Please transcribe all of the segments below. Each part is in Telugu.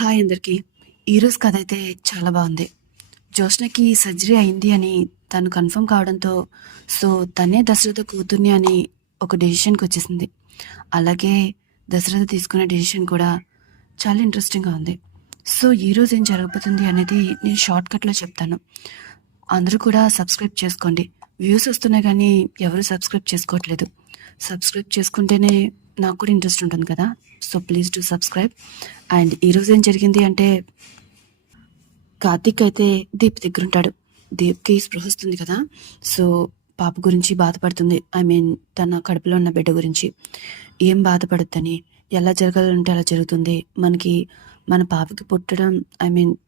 హాయ్ అందరికీ. ఈరోజు కథ అయితే చాలా బాగుంది. జ్యోత్స్నకి సర్జరీ అయింది అని తను కన్ఫర్మ్ కావడంతో తనే దశరథ కూతుర్ని అని ఒక డెసిషన్కి వచ్చేసింది. అలాగే దశరథ తీసుకునే డెసిషన్ కూడా చాలా ఇంట్రెస్టింగ్గా ఉంది. ఈరోజు ఏం జరగబోతుంది అనేది నేను షార్ట్కట్లో చెప్తాను. అందరూ కూడా సబ్స్క్రైబ్ చేసుకోండి. వ్యూస్ వస్తున్నాయి కానీ ఎవరు సబ్స్క్రైబ్ చేసుకోవట్లేదు. సబ్స్క్రైబ్ చేసుకుంటేనే నాకు కూడా ఇంట్రెస్ట్ ఉంటుంది కదా. Please to subscribe. అండ్ ఈరోజు ఏం జరిగింది అంటే, కార్తీక్ అయితే దీప్ దగ్గర ఉంటాడు. దీప్కి స్పృహ వస్తుంది కదా. పాప గురించి బాధపడుతుంది. తన కడుపులో ఉన్న బిడ్డ గురించి ఏం బాధపడద్దని, ఎలా జరగాలంటే అలా జరుగుతుంది. మన పాపకి పుట్టడం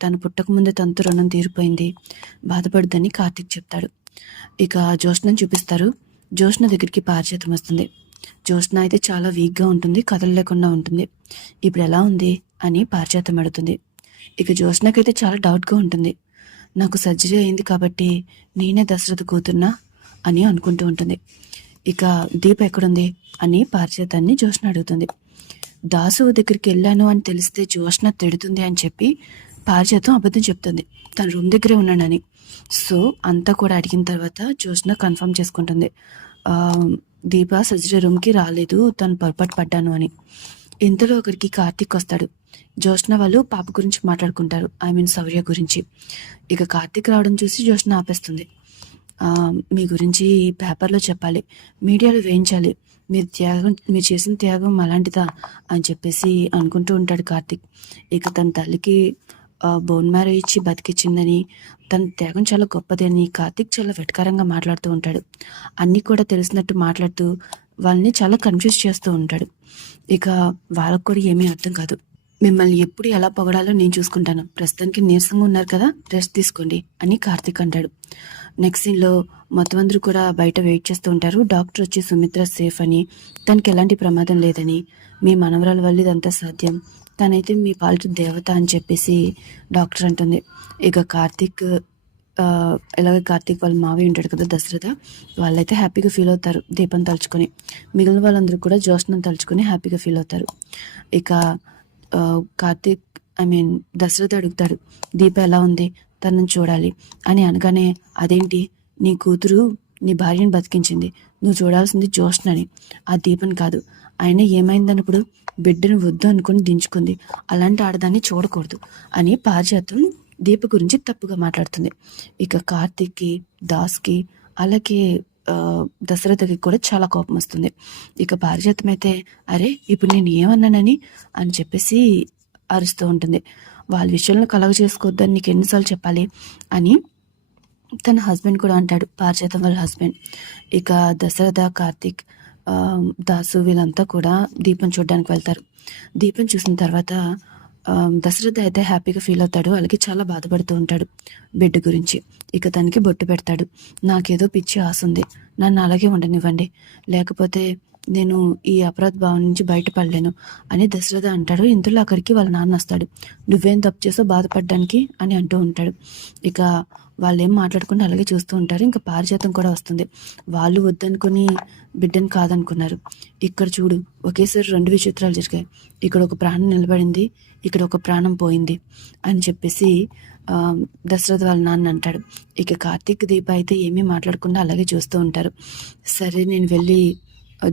తను పుట్టక ముందే తనతో రుణం తీరిపోయింది, బాధపడద్దని కార్తీక్ చెప్తాడు. ఇక జ్యోత్స్నని చూపిస్తారు. జ్యోత్స్న దగ్గరికి పారిజాతం వస్తుంది. జ్యోత్స్న అయితే చాలా వీక్గా ఉంటుంది, కదలలేకుండా ఉంటుంది. ఇప్పుడు ఎలా ఉంది అని పారిజాతం అడుగుతుంది. ఇక జ్యోత్స్నకైతే చాలా డౌట్గా ఉంటుంది. నాకు సర్జరీ అయింది కాబట్టి నేనే దశరథ కూతున్నా అని అనుకుంటూ ఉంటుంది. ఇక దీప ఎక్కడుంది అని పారిజాతాన్ని జ్యోత్స్న అడుగుతుంది. దాసు దగ్గరికి వెళ్ళాను అని తెలిస్తే జ్యోత్స్న తిడుతుంది అని చెప్పి పారిజాతం అబద్ధం చెప్తుంది, తన రూమ్ దగ్గరే ఉన్నానని. అంతా కూడా అడిగిన తర్వాత జ్యోత్స్న కన్ఫర్మ్ చేసుకుంటుంది, దీప సర్జరీ రూమ్కి రాలేదు, తను పొరపాటు పడ్డాను అని. ఇంతలో ఒకరికి కార్తీక్ వస్తాడు. జ్యోత్స్న వాళ్ళు పాప గురించి మాట్లాడుకుంటారు, శౌర్య గురించి. ఇక కార్తీక్ రావడం చూసి జ్యోత్స్న ఆపేస్తుంది. మీ గురించి పేపర్లో చెప్పాలి, మీడియాలో వేయించాలి, మీరు చేసిన త్యాగం అలాంటిదా అని చెప్పేసి అనుకుంటూ ఉంటాడు కార్తీక్. ఇక తన తల్లికి బోన్ మ్యారో ఇచ్చి బతికిచ్చిందని, తన త్యాగం చాలా గొప్పది అని కార్తీక్ చాలా వెటకారంగా మాట్లాడుతూ ఉంటాడు. అన్నీ కూడా తెలిసినట్టు మాట్లాడుతూ వాళ్ళని చాలా కన్ఫ్యూజ్ చేస్తూ ఉంటాడు. ఇక వాళ్ళకు కూడా ఏమీ అర్థం కాదు. మిమ్మల్ని ఎప్పుడు ఎలా పొగడాలో నేను చూసుకుంటాను, ప్రస్తుతానికి నీరసంగా ఉన్నారు కదా, రెస్ట్ తీసుకోండి అని కార్తీక్ అంటాడు. నెక్స్ట్ సీన్లో మొత్తం అందరూ కూడా బయట వెయిట్ చేస్తూ ఉంటారు. డాక్టర్ వచ్చి సుమిత్ర సేఫ్ అని, తనకి ఎలాంటి ప్రమాదం లేదని, మీ మనవరాల వల్ల ఇదంతా సాధ్యం, తనైతే మీ పాలిట దేవత అని చెప్పేసి డాక్టర్ అంటుంది. ఇక కార్తీక్ ఎలాగే కార్తీక్ వాళ్ళ మావి ఉంటాడు కదా దశరథ, వాళ్ళైతే హ్యాపీగా ఫీల్ అవుతారు దీపం తలుచుకొని. మిగిలిన వాళ్ళందరూ కూడా జ్యోత్స్నను తలుచుకొని హ్యాపీగా ఫీల్ అవుతారు. ఇక కార్తీక్ దశరథ అడుగుతాడు, దీప ఎలా ఉంది, తనని చూడాలి అని అనగానే, అదేంటి నీ కూతురు నీ భార్యను బతికించింది, నువ్వు చూడాల్సింది జ్యోత్స్నని, ఆ దీపని కాదు. అయినా ఏమైందన్నప్పుడు బిడ్డను వద్దు అనుకుని దించుకుంది, అలాంటి ఆడదాన్ని చూడకూడదు అని పారిజాతం దీప గురించి తప్పుగా మాట్లాడుతుంది. ఇక కార్తీక్కి, దాస్కి, అలాగే దశరథకి కూడా చాలా కోపం వస్తుంది. ఇక పారిజాతం అయితే, అరే ఇప్పుడు నేను ఏమన్నానని అని చెప్పేసి అరుస్తూ ఉంటుంది. వాళ్ళ విషయంలో కలగ చేసుకోవద్దని నీకు ఎన్నిసార్లు చెప్పాలి అని తన హస్బెండ్ కూడా అంటాడు, పారిజాతం వాళ్ళ హస్బెండ్. ఇక దశరథ, కార్తీక్, దాసు వీళ్ళంతా కూడా దీపం చూడడానికి వెళ్తారు. దీపం చూసిన తర్వాత దశరథ అయితే హ్యాపీగా ఫీల్ అవుతాడు, అలాగే చాలా బాధపడుతూ ఉంటాడు బిడ్డ గురించి. ఇక తనకి బొట్టు పెడతాడు. నాకేదో పిచ్చి ఆశ ఉంది, నన్ను అలాగే ఉండనివ్వండి, లేకపోతే నేను ఈ అపరాధ భావం నుంచి బయటపడలేను అని దశరథ అంటాడు. ఇంతలో అక్కడికి వాళ్ళ నాన్న వస్తాడు. నువ్వేం తప్పు చేసో బాధపడడానికి అని అంటూ ఉంటాడు. ఇక వాళ్ళు ఏం మాట్లాడకుండా అలాగే చూస్తూ ఉంటారు. ఇంకా పారిజాతం కూడా వస్తుంది. వాళ్ళు వద్దనుకుని బిడ్డను కాదనుకున్నారు. ఇక్కడ చూడు, ఒకేసారి రెండు విచిత్రాలు జరిగాయి, ఇక్కడ ఒక ప్రాణం నిలబడింది, ఇక్కడ ఒక ప్రాణం పోయింది అని చెప్పేసి దశరథ వాళ్ళ నాన్న అంటాడు. ఇక కార్తీక్, దీప అయితే ఏమీ మాట్లాడకుండా అలాగే చూస్తూ ఉంటారు. సరే నేను వెళ్ళి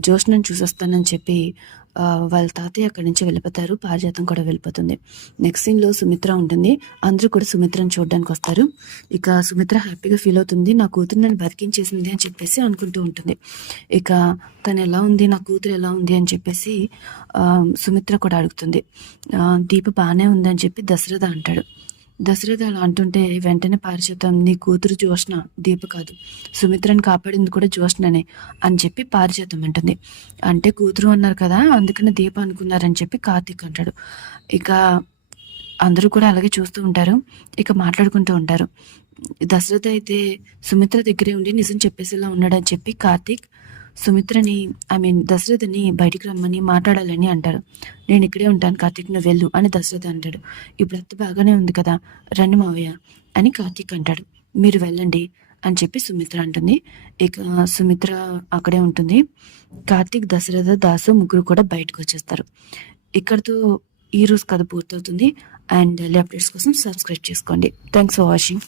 జ్యోత్స్నను చూసొస్తానని చెప్పి వాళ్ళ తాతయ్య అక్కడి నుంచి వెళ్ళిపోతారు. పారిజాతం కూడా వెళ్ళిపోతుంది. నెక్స్ట్ సీన్లో సుమిత్ర ఉంటుంది. అందరూ కూడా సుమిత్రను చూడడానికి వస్తారు. ఇక సుమిత్ర హ్యాపీగా ఫీల్ అవుతుంది, నా కూతురు నన్ను బతికించేసింది అని చెప్పేసి అనుకుంటూ ఉంటుంది. ఇక తను ఎలా ఉంది, నా కూతురు ఎలా ఉంది అని చెప్పేసి సుమిత్ర కూడా అడుగుతుంది. దీప బాగానే ఉంది అని చెప్పి దశరథ అంటాడు. దశరథ అలా అంటుంటే వెంటనే పారిజాతం, నీ కూతురు జ్యోత్స్న, దీప కాదు, సుమిత్రని కాపాడింది కూడా జ్యోత్స్ననే అని చెప్పి పారిజాతం అంటుంది. అంటే కూతురు అన్నారు కదా, అందుకని దీప అనుకున్నారని చెప్పి కార్తీక్ అంటాడు. ఇక అందరూ కూడా అలాగే చూస్తూ ఉంటారు. ఇక మాట్లాడుకుంటూ ఉంటారు. దశరథ అయితే సుమిత్ర దగ్గరే ఉండి నిజం చెప్పేసేలా ఉన్నాడని చెప్పి కార్తీక్ సుమిత్రని దశరథని బయటికి రమ్మని మాట్లాడాలని అంటారు. నేను ఇక్కడే ఉంటాను కార్తీక్, నువ్వు వెళ్ళు అని దశరథ అంటాడు. ఇప్పుడు అత్త బాగానే ఉంది కదా, రండి మావయ్య అని కార్తీక్ అంటాడు. మీరు వెళ్ళండి అని చెప్పి సుమిత్ర అంటుంది. ఇక సుమిత్ర అక్కడే ఉంటుంది. కార్తీక్, దశరథ, దాసు ముగ్గురు కూడా బయటకు వచ్చేస్తారు. ఇక్కడతో ఈ రోజు కథ పూర్తవుతుంది. అండ్ డైలీ అప్డేట్స్ కోసం సబ్స్క్రైబ్ చేసుకోండి. Thanks for watching.